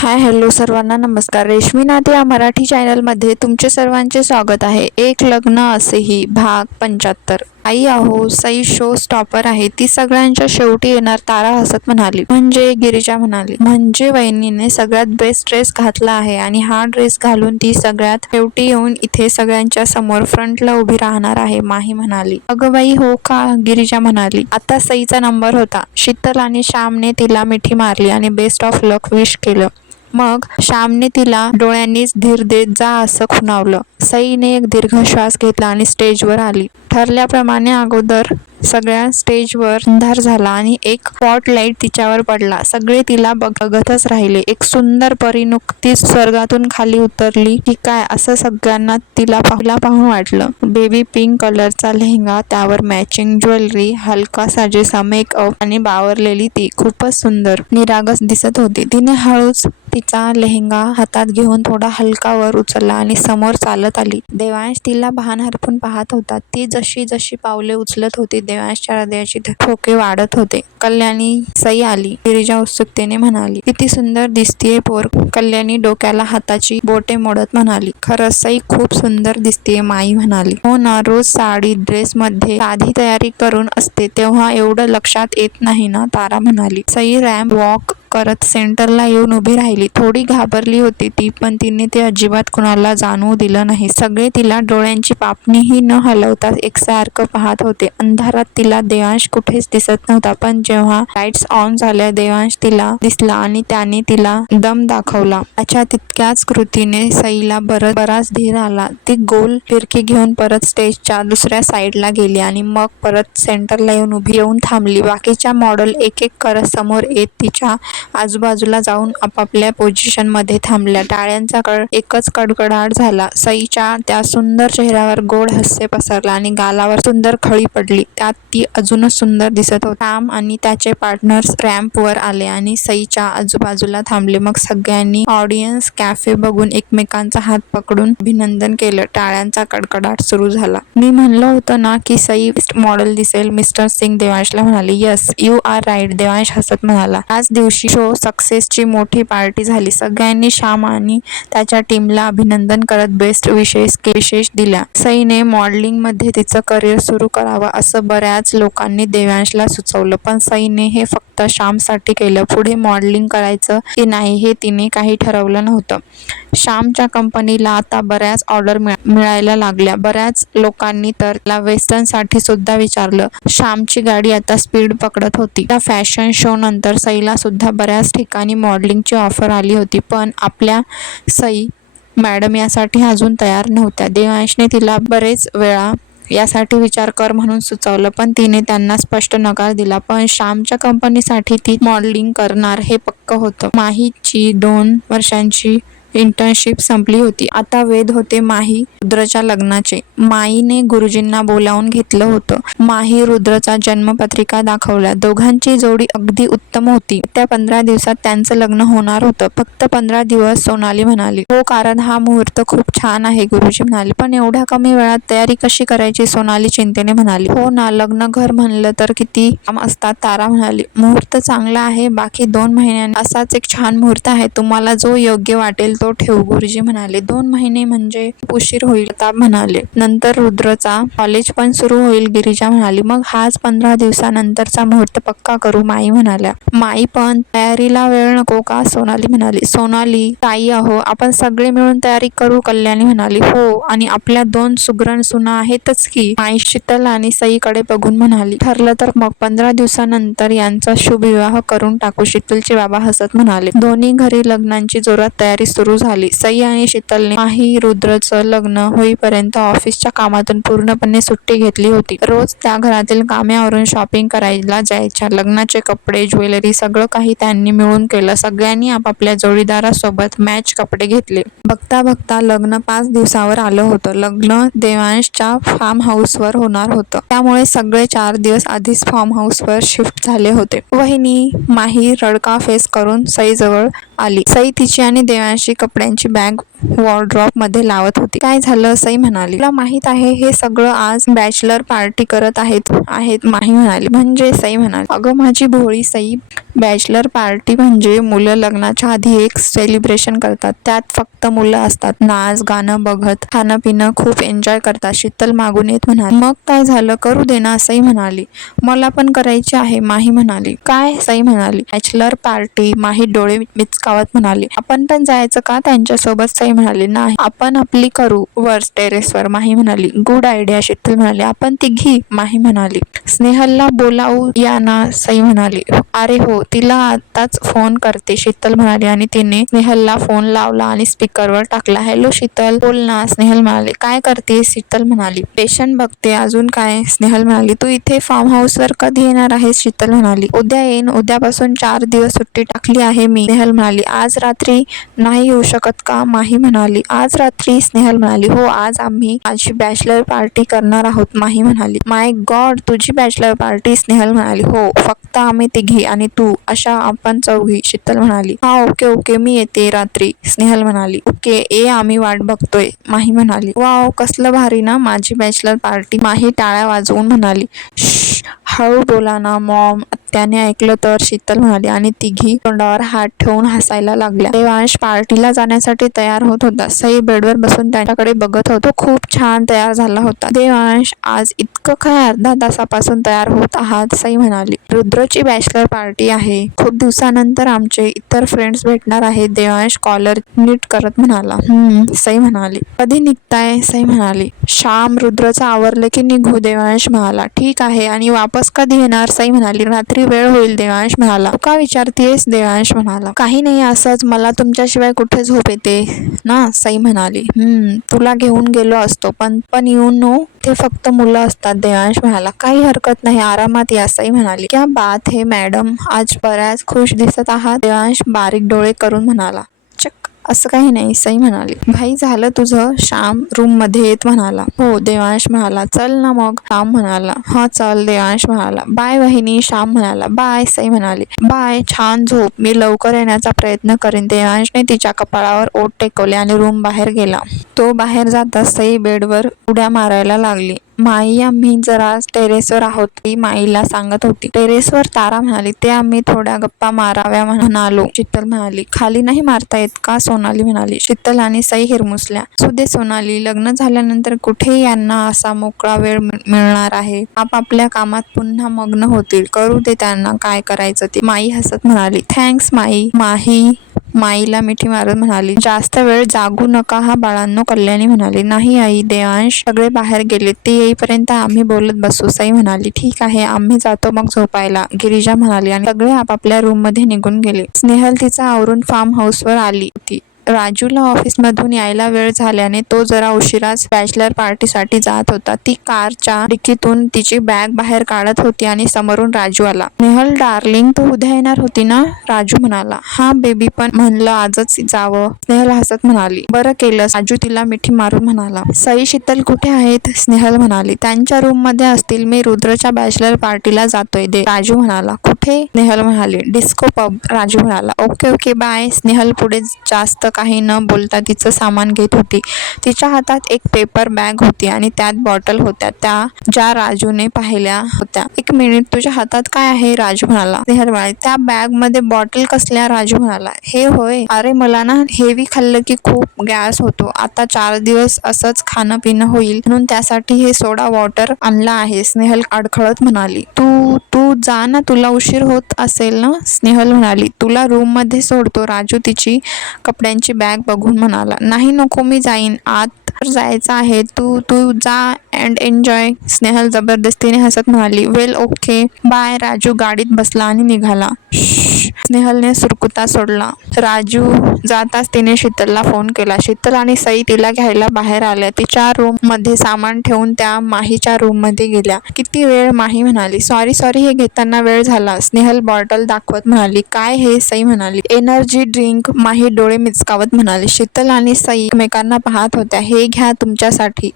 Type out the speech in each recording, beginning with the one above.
Hi hello सर्वांना नमस्कार. रेशमी नाथ या मराठी चॅनलमध्ये तुमचे सर्वांचे स्वागत आहे. एक लग्न असेही भाग पंच्याहत्तर. आई आहो सई शो स्टॉपर आहे. ती सगळ्यांच्या शेवटी येणार तारा हसत म्हणाली. म्हणजे गिरिजा म्हणाली. म्हणजे वहिनीने सगळ्यात बेस्ट ड्रेस घातला आहे आणि हा ड्रेस घालून ती सगळ्यात शेवटी येऊन इथे सगळ्यांच्या समोर फ्रंटला उभी राहणार आहे माही म्हणाली. अगं बाई हो का? गिरिजा म्हणाली. आता सईचा नंबर होता. शीतल आणि श्यामने तिला मिठी मारली आणि बेस्ट ऑफ लक विश केलं. मग श्यामने तिला डोळ्यांनीच धीर देत जा असं खुणावलं. सईने एक दीर्घ श्वास घेतला आणि स्टेजवर आली. ठरल्याप्रमाणे अगोदर सगळ्या स्टेजवर अंधार झाला आणि एक स्पॉट लाइट तिच्यावर पडला. सगळे तिला बघतच राहिले. एक सुंदर परी नुकतीच स्वर्गातून खाली उतरली की काय असं सगळ्यांना तिला पाहिला पाहून वाटलं. बेबी पिंक कलरचा लेहंगा त्यावर मॅचिंग ज्वेलरी हलका साजेसा मेकअप आणि बावरलेली ती खूपच सुंदर निरागस दिसत होती. तिने हळूच तिचा लेहंगा हातात घेऊन थोडा हलका वर उचलला आणि समोर चालत आली. देवांश तिला भान हरपून पाहत होता. ती जशी जशी पावले उचलत होती देवांशच्या हृदयाची ठोके वाढत होते. कल्याणी सई आली. गिरिजा उत्सुकतेने म्हणाली किती सुंदर दिसतीये पोर. कल्याणी डोक्याला हाताची बोटे मोडत म्हणाली खरंच सई खूप सुंदर दिसतीये माई म्हणाली. हो ना रोज साडी ड्रेस मध्ये साधी तयारी करून असते तेव्हा एवढं लक्षात येत नाही ना तारा म्हणाली. सई रॅम्प वॉक करत सेंटरला येऊन उभी राहिली. थोडी घाबरली होती ती पण तिने ते अजिबात कुणाला जाणवू दिलं नाही. सगळे तिला डोळ्यांची पापणीही न हलवता एकसारखं पाहत होते. अंधारात तिला देवांश कुठेच दिसत नव्हता पण जेव्हा लाईट्स ऑन झाल्या देवांश तिला दिसला आणि त्याने तिला दम दाखवला. अच्छा तितक्याच कृतीने सईला बरं बराच धीर आला. ती गोल फिरकी घेऊन परत स्टेजच्या दुसऱ्या साईडला गेली आणि मग परत सेंटरला येऊन उभी येऊन थांबली. बाकीच्या मॉडेल एक एक करत समोर येत तिच्या आजूबाजूला जाऊन आपापल्या पोझिशनमध्ये थांबल्या. टाळ्यांचा कड एकच कडकडाट झाला. सईच्या त्या सुंदर चेहऱ्यावर गोड हास्य पसरला आणि गालावर सुंदर खळी पडली. त्यात ती अजूनच सुंदर दिसत होती. राम आणि त्याचे पार्टनर्स रॅम्प वर आले आणि सईच्या आजूबाजूला थांबले. मग सगळ्यांनी ऑडियन्स कॅफे बघून एकमेकांचा हात पकडून अभिनंदन केलं. टाळ्यांचा कडकडाट सुरू झाला. मी म्हणलं होतं ना की सई मॉडेल दिसेल. मिस्टर सिंग देवांशला म्हणाले yes you are right Devansh हसत म्हणाला. आज दिवशी शो सक्सेसची मोठी पार्टी झाली. सगळ्यांनी श्याम आणि त्याच्या टीमला अभिनंदन करत बेस्ट विशेष विशेष दिल्या. सईने मॉडेलिंगमध्ये तिचं करिअर सुरू करावं असं बऱ्याच लोकांनी देवांशला सुचवलं. पण सईने हे फक्त श्यामसाठी केलं. पुढे मॉडेलिंग करायचं की नाही हे तिने काही ठरवलं नव्हतं. श्यामच्या कंपनीला आता बऱ्याच ऑर्डर मिळायला लागल्या. बऱ्याच लोकांनी तर त्याला वेस्टर्नसाठी सुद्धा विचारलं. श्यामची गाडी आता स्पीड पकडत होती. त्या फॅशन शो नंतर सईला सुद्धा बऱ्याच ठिकाणी मॉडलिंगची ऑफर आली होती पण आपल्या सई मॅडम यासाठी अजून तयार नव्हत्या. देवांशने तिला बरेच वेळा यासाठी विचार कर म्हणून सुचवलं पण तिने त्यांना स्पष्ट नकार दिला. पण श्यामच्या कंपनीसाठी ती मॉडलिंग करणार हे पक्क होतं. माहीची दोन वर्षांची इंटर्नशिप संपली होती. आता वेद होते माही रुद्रच्या लग्नाचे. माईने गुरुजींना बोलावून घेतलं होतं. माही रुद्रचा जन्मपत्रिका दाखवल्या. दोघांची जोडी अगदी उत्तम होती. त्या पंधरा दिवसात त्यांचं लग्न होणार होतं. फक्त पंधरा दिवस सोनाली म्हणाली हो कारण हा मुहूर्त खूप छान आहे गुरुजी म्हणाले. पण एवढ्या कमी वेळात तयारी कशी करायची? सोनाली चिंतेने म्हणाली. हो ना लग्न घर म्हणलं तर किती काम असतात तारा म्हणाली. मुहूर्त चांगला आहे बाकी दोन महिन्यांनी असाच एक छान मुहूर्त आहे. तुम्हाला जो योग्य वाटेल तो ठेवू गुरुजी म्हणाले. दोन महिने म्हणजे उशीर होईल आता म्हणाले. नंतर रुद्रचा कॉलेज पण सुरू होईल गिरिजा म्हणाली. मग हाच पंधरा दिवसानंतरचा मुहूर्त पक्का करू माई म्हणाल्या. माई पण तयारीला वेळ नको का? सोनाली म्हणाली. सोनाली ताई आहो आपण सगळे मिळून तयारी करू कल्याणी म्हणाली. हो आणि आपल्या दोन सुग्रण सुना आहेतच की माई शीतल आणि सईकडे बघून म्हणाली. ठरलं तर मग पंधरा दिवसानंतर यांचा शुभ विवाह करून टाकू शीतलचे बाबा हसत म्हणाले. दोन्ही घरी लग्नांची जोरात तयारी सुरू झाली. सई आणि शीतलने माही रुद्रचं लग्न होईपर्यंत ऑफिसच्या कामातून पूर्णपणे सुट्टी घेतली होती. रोज त्या घरातील काम्यावरून शॉपिंग करायला जायच्या. लग्नाचे कपडे ज्वेलरी सगळं काही त्यांनी मिळून केलं. सगळ्यांनी आपापल्या जोडीदारासोबत मॅच कपडे घेतले. बघता बघता लग्न पाच दिवसावर आलं होतं. लग्न देवांशच्या फार्म हाऊसवर होणार होतं. त्यामुळे सगळे चार दिवस आधीच फार्म हाऊसवर शिफ्ट झाले होते. वहिनी माही रडका फेस करून सईजवळ आली. सई तिची आणि देवांशी कपड्यांची बॅग वॉर्ड्रॉपमध्ये लावत होती. काय झालं? सई म्हणाली. तुला माहीत आहे हे सगळं आज बॅचलर पार्टी करत आहेत आहेत माही म्हणाली. म्हणजे? सई म्हणाली. अगं माझी भोळी सई बॅचलर पार्टी म्हणजे मुलं लग्नाच्या आधी एक सेलिब्रेशन करतात. त्यात फक्त मुलं असतात. नाच गाणं बघत खाणं पिणं खूप एन्जॉय करतात. शीतल मागून येत म्हणाली. मग काय झालं? करू दे ना सई म्हणाली. मला पण करायची आहे माही म्हणाली. काय? सई म्हणाली. बॅचलर पार्टी माही डोळे मिचका गावात म्हणाली आपण पण जायचं का? त्यांच्यासोबत सई म्हणाली नाही आपण आपली करू. वर टेरेसवर माही म्हणाली गुड आयडिया शीतल म्हणाली आपण तिघी माही म्हणाली. स्नेहलला बोलावू या ना सई म्हणाली. अरे हो तिला आताच फोन करते शीतल म्हणाली आणि तिने स्नेहलला फोन लावला आणि स्पीकरवर टाकला. हॅलो शीतल. बोल ना स्नेहल म्हणाले. काय करते शीतल म्हणाली. पेशंट बघते अजून काय? स्नेहल म्हणाली. तू इथे फार्म हाऊस वर कधी येणार आहेस? शीतल म्हणाली. उद्या येईन उद्यापासून चार दिवस सुट्टी टाकली आहे मी स्नेहल म्हणाली. आज रात्री नाही येऊ शकत का? माही म्हणाली आज रात्री स्नेहल म्हणाली हो आज आम्ही माझी बॅचलर पार्टी करणार आहोत माही म्हणाली. माय गॉड तुझी बॅचलर पार्टी स्नेहल म्हणाली हो फक्त आम्ही तिघी आणि तू अशा आपण चौघी शीतल म्हणाली. हा ओके ओके मी येते रात्री स्नेहल म्हणाली. ओके ए आम्ही वाट बघतोय माही म्हणाली. वाव कसलं भारी ना माझी बॅचलर पार्टी माही टाळ्या वाजवून म्हणाली. हळू बोला ना मॉम. त्याने ऐकलं तर शीतल म्हणाली आणि तिघी तोंडावर हात ठेवून हसायला लागल्या. देवांश पार्टीला जाण्यासाठी तयार होत होता. सई बेडवर बसून त्यांच्याकडे बघत होतो. खूप छान तयार झाला होता. देवांश आज इतकं काय अर्धा तासापासून तयार होत आहात? सई म्हणाली. रुद्रची बॅचलर पार्टी आहे. खूप दिवसानंतर आमचे इतर फ्रेंड्स भेटणार आहेत. देवांश कॉलर नीट करत म्हणाला. हम्म सई म्हणाली. कधी निघताय? सई म्हणाली. श्याम रुद्रचं आवरलं की निघू देवांश म्हणाला. ठीक आहे. आणि वापस कधी येणार? साई म्हणाली रात्री वेळ होईल देवांश म्हणाला. का विचारतेस देवांश म्हणाला. काही नाही असंच मला तुमच्याशिवाय कुठे झोप येते ना? साई म्हणाली. हम्म तुला घेऊन गेलो असतो पण पण येऊन नो ते फक्त मुलं असतात देवांश म्हणाला. काही हरकत नाही आरामात या साई म्हणाली. क्या बात हे मॅडम. आज बऱ्याच खुश दिसत आहात देवांश बारीक डोळे करून म्हणाला. असं काही नाही सई म्हणाली. भाई झालं तुझं श्याम रूममध्ये येत म्हणाला. हो देवांश म्हणाला. चल ना मग श्याम म्हणाला. हा चल देवांश म्हणाला. बाय वहिनी श्याम म्हणाला. बाय सई म्हणाली. बाय छान झोप. मी लवकर येण्याचा प्रयत्न करेन. देवांशने तिच्या कपाळावर ओट टेकवले आणि रूम बाहेर गेला. तो बाहेर जाता सई बेडवर उड्या मारायला लागली. माई आम्ही जरा टेरेसवर आहोत. ती माईला सांगत होती. टेरेसवर तारा म्हणाली ते आम्ही थोड्या गप्पा माराव्या म्हणालो शीतल म्हणाली खाली नाही मारता येत का? सोनाली म्हणाली शीतल आणि सई हिरमुसल्या. सुदे सोनाली लग्न झाल्यानंतर कुठे यांना असा मोकळा वेळ मिळणार आहे? आपापल्या कामात पुन्हा मग्न होतील. करू दे त्यांना काय करायचं ते. माई हसत म्हणाली थँक्स माई. माही माईला मिठी मारत म्हणाली जास्त वेळ जागू नका हा बाळांनो कल्याणी म्हणाली. नाही आई देवांश सगळे बाहेर गेले ते येईपर्यंत आम्ही बोलत बसू साई म्हणाली. ठीक आहे आम्ही जातो मग झोपायला गिरिजा म्हणाली आणि सगळे आपापल्या रूममध्ये निघून गेले. स्नेहल तिचा आवरून फार्म हाऊसवर आली होती. राजूला ऑफिसमधून यायला वेळ झाल्याने तो जरा उशिराच बॅचलर पार्टीसाठी जात होता. ती कारच्या डिक्कीतून तिची बॅग बाहेर काढत होती आणि समोरून राजू आला. नेहल डार्लिंग तू उद्या येणार होती ना? राजू म्हणाला. हा बेबी पण म्हणलं आजच जावं. स्नेहल हसत म्हणाली. बरं केलं. राजू तिला मिठी मारून म्हणाला. सई शीतल कुठे आहेत? स्नेहल म्हणाली. त्यांच्या रूममध्ये असतील. मी रुद्रच्या बॅचलर पार्टीला जातोय दे. राजू म्हणाला. कुठे? स्नेहल म्हणाली. Disco pub. राजू म्हणाला. Okay okay bye. स्नेहल पुढे जास्त काही न बोलता तिचं सामान घेत होती. तिच्या हातात एक पेपर बॅग होती आणि त्यात बॉटल होत्या. त्या ज्या राजूने पाहिल्या होत्या. एक मिनिट तुझ्या हातात काय आहे? राजू म्हणाला. नेहरवाळे त्या बॅगमध्ये बॉटल कसल्या? राजू म्हणाला. हे होय. अरे मला ना हेवी खाल्लं की खूप गॅस होतो. आता चार दिवस असंच खाणं पिणं होईल. म्हणून त्यासाठी हे सोडा वॉटर आणला आहे. स्नेहल अडखळत म्हणाली. तू तू जा ना. तुला उशीर होत असेल ना? स्नेहल म्हणाली. तुला रूममध्ये सोडतो. राजू तिची कपड्यांची बॅग बघून म्हणाला नाही नको मी जाईन. आत तर जायचं आहे. तू तू जा अँड एन्जॉय स्नेहल जबरदस्तीने हसत म्हणाली वेल ओके बाय राजू गाडीत बसला आणि निघाला. स्नेहलने सुरकुता सोडला. राजू जाताच तिने शीतलला फोन केला. शीतल आणि सई तिला घ्यायला बाहेर आल्या. तिच्या रूममध्ये सामान ठेवून त्या माहीच्या रूममध्ये गेल्या. किती वेळ माही म्हणाली सॉरी सॉरी हे घेताना वेळ झाला. स्नेहल बॉटल दाखवत म्हणाली काय हे? सई म्हणाली एनर्जी ड्रिंक माही डोळे मिचकावत म्हणाली शीतल आणि सई एकमेकांना पाहत होत्या. हे घ्या तुमच्यासाठी.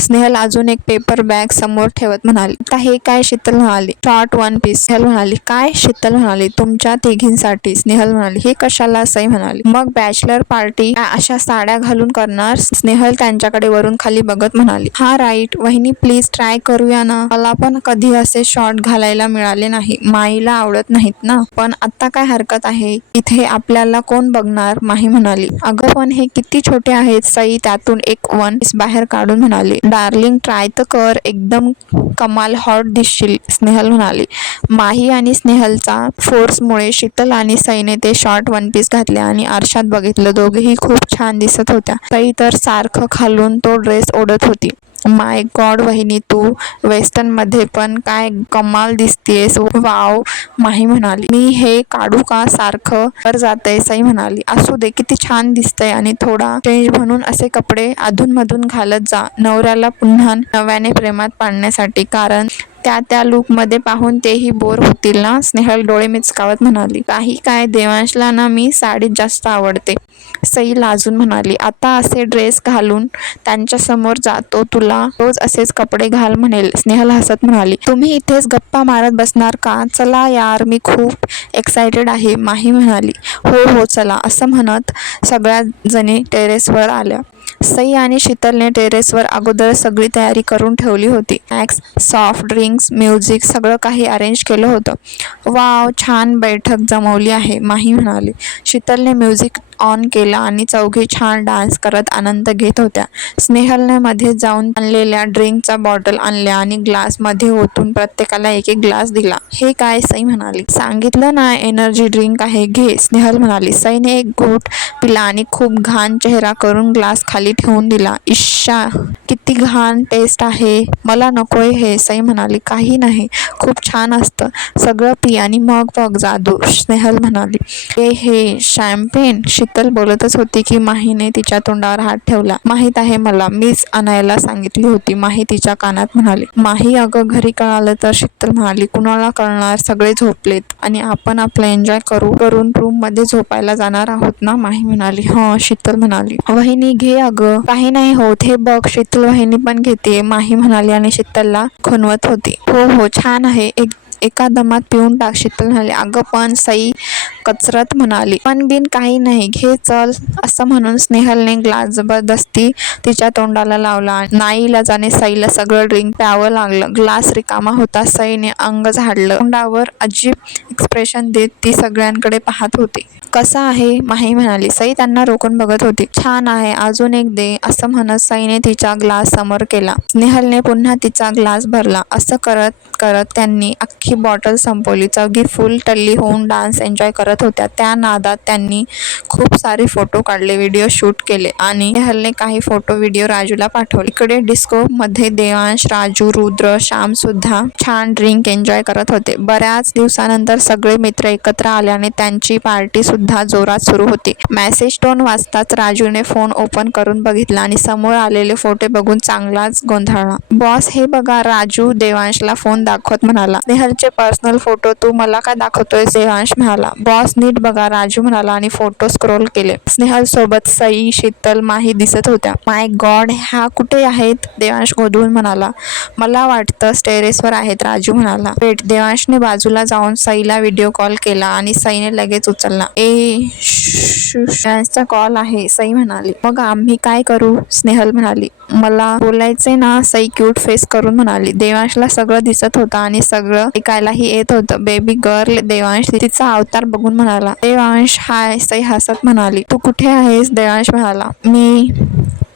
स्नेहल अजून एक पेपर बॅग समोर ठेवत म्हणाली आता हे काय? शीतल म्हणाली शॉर्ट वन पीस स्नेहल म्हणाली काय? शीतल म्हणाली तुमच्या तिघींसाठी. स्नेहल म्हणाली हे कशाला? सई म्हणाली मग बॅचलर पार्टी अशा साड्या घालून करणार? स्नेहल त्यांच्याकडे वरून खाली बघत म्हणाली हा राईट वहिनी प्लीज ट्राय करूया ना. मला पण कधी असे शॉर्ट घालायला मिळाले नाही. माईला आवडत नाहीत ना. पण आता काय हरकत आहे? इथे आपल्याला कोण बघणार? माही म्हणाली अगं पण हे किती छोटे आहेत. सई त्यातून एक वन बाहेर काढून म्हणाली डार्लिंग ट्राय तर कर. एकदम कमाल हॉट दिसशील. स्नेहल म्हणाली माही आणि स्नेहलचा फोर्समुळे शीतल आणि सईने ते शॉर्ट वन पीस घातले आणि आरशात बघितलं. दोघेही खूप छान दिसत होत्या. सई तर सारखं खालून तो ड्रेस ओढत होती. माय गॉड वहिनी तू वेस्टर्नमध्ये पण काय कमाल दिसतेस. वाव माही म्हणाली. मी हे काढू का सारखं? वर जाते सई म्हणाली. असू दे किती छान दिसतंय आणि थोडा चेंज म्हणून असे कपडे अधूनमधून घालत जा. नवऱ्याला पुन्हा नव्याने प्रेमात पाडण्यासाठी कारण त्या त्या लुकमध्ये पाहून तेही बोर होतील ना? स्नेहल डोळे मिचकावत म्हणाली. काही काय देवांशला ना मी साडीत जास्त आवडते सई लाजून म्हणाली. आता असे ड्रेस घालून त्यांच्यासमोर जातो तुला रोज असेच कपडे घाल म्हणेल. स्नेहल हसत म्हणाली. तुम्ही इथेच गप्पा मारत बसणार का? चला यार मी खूप एक्सायटेड आहे माही म्हणाली. हो हो चला असं म्हणत सगळ्या जणी टेरेसवर आल्या. सई आणि शीतलने टेरेसवर अगोदर सगळी तयारी करून ठेवली होती. स्नॅक्स सॉफ्ट ड्रिंक्स म्युझिक सगळं काही अरेंज केलं होतं. वाव छान बैठक जमवली आहे माही म्हणाली. शीतलने म्युझिक ऑन केला आणि चौघी छान डान्स करत आनंद घेत होत्या. स्नेहलने मध्ये जाऊन आणलेल्या ड्रिंकचा बॉटल आणल्या आणि ग्लासमध्ये ओतून प्रत्येकाला एक एक ग्लास दिला. हे काय? सई म्हणाली. सांगितलं ना एनर्जी ड्रिंक आहे घे स्नेहल म्हणाली. सईने एक घोट पिला आणि खूप घाण चेहरा करून ग्लास खाली ठेवून दिला. इश्शा किती घाण टेस्ट आहे. मला नकोय हे सई म्हणाली. काही नाही. खूप छान असतं. सगळं पी आणि मग बघ जादू स्नेहल म्हणाली. ए हे शॅम्पेन शीतल बोलतच होती की माहीने तिच्या तोंडावर हात ठेवला. माहीत आहे मला. मीच आणायला सांगितली होती. माही तिच्या कानात म्हणाली. माही अगं घरी कळालं तर शीतल म्हणाली. कुणाला कळणार? सगळे झोपलेत. आणि आपण आपलं एन्जॉय करू. करून रूममध्ये झोपायला जाणार आहोत ना? माही म्हणाली. हां शीतल म्हणाली. वहिनी घे अगं. अगं काही नाही होत हे बघ शीतल वाहिनी पण घेते. माही म्हणाली आणि शीतलला खुनवत होती. हो हो छान आहे. एक एका दमात पिऊन टाक शीतल म्हणाले. अगं पण सई कचरत म्हणाली. पण बिन काही नाही. घे चल असं म्हणून स्नेहलने ग्लास जबरदस्ती तिच्या तोंडाला लावला. नाईला जाणे सईला सगळं ड्रिंक प्यावं लागलं. ग्लास रिकामा होता. सईने अंग झाडलं. तोंडावर अजीब एक्सप्रेशन देत ती सगळ्यांकडे पाहत होती. कसा आहे? माही म्हणाली. सई त्यांना रोखून बघत होती. छान आहे. अजून एक दे असं म्हणत सईने तिचा ग्लास समोर केला. स्नेहलने पुन्हा तिचा ग्लास भरला. असं करत करत त्यांनी अख्खी बॉटल संपवली. चौघी फुल टल्ली होऊन डान्स एन्जॉय करत होत्या. त्या नादात त्यांनी खूप सारे फोटो काढले व्हिडिओ शूट केले आणि हल्ले काही फोटो व्हिडिओ राजूला पाठवले. इकडे डिस्को मध्ये देवांश राजू रुद्र श्याम सुद्धा छान ड्रिंक एन्जॉय करत होते. बऱ्याच दिवसानंतर सगळे मित्र एकत्र आल्याने त्यांची पार्टी सुद्धा जोरात सुरू होती. मेसेज टोन वाजताच राजूने फोन ओपन करून बघितला आणि समोर आलेले फोटो बघून चांगलाच गोंधळला. बॉस हे बघा राजू देवांशला फोन दाखवत म्हणाला. नेहलचे पर्सनल फोटो तू मला काय दाखवतोय देवांश म्हणाला. बॉस नीट बघा. राजू म्हणाला आणि फोटो स्क्रोल केले. स्नेहल सोबत सई शीतल माही दिसत होत्या. माय गॉड ह्या कुठे आहेत? देवांश गोधून म्हणाला. मला वाटतं टेरेसवर आहेत राजू म्हणाला. वेट देवांशने बाजूला जाऊन सईला व्हिडिओ कॉल केला आणि सईने लगेच उचलला. ए चा कॉल आहे सई म्हणाली. मग आम्ही काय करू? स्नेहल म्हणाली. मला बोलायचे ना सई क्यूट फेस करून म्हणाली. देवांशला सगळं दिसत होतं आणि सगळं ऐकायलाही येत होतं. बेबी गर्ल देवांश तिचा अवतार बघून बघून म्हणाला देवांश हाय सई हसत म्हणाली तू कुठे आहेस? देवांश म्हणाला मी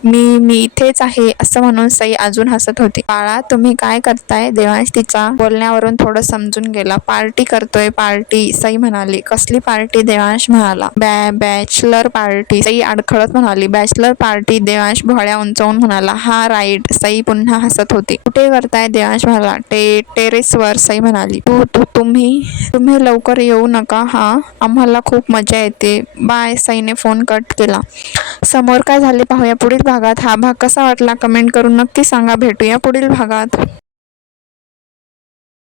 मी मी इथेच आहे असं म्हणून सई अजून हसत होती. बाळा तुम्ही काय करताय? देवांश तिचा बोलण्यावरून थोडं समजून गेला. पार्टी करतोय पार्टी सई म्हणाली. कसली पार्टी? देवांश म्हणाला. बॅ बॅचलर पार्टी सई अडखळत म्हणाली. बॅचलर पार्टी देवांश भोळ्या उंचावून म्हणाला. हा राईट सई पुन्हा हसत होती. कुठे करताय? देवांश म्हणाला. टे टेरेसवर सई म्हणाली. तू तू तुम्ही तुम्ही लवकर येऊ नका हा. आम्हाला खूप मजा येते. बाय सईने फोन कट केला. समोर काय झाले पाहूया. पुढील भागात हा भाग कसा वाटला कमेंट करून नक्की सांगा. भेटूया पुढील भागात.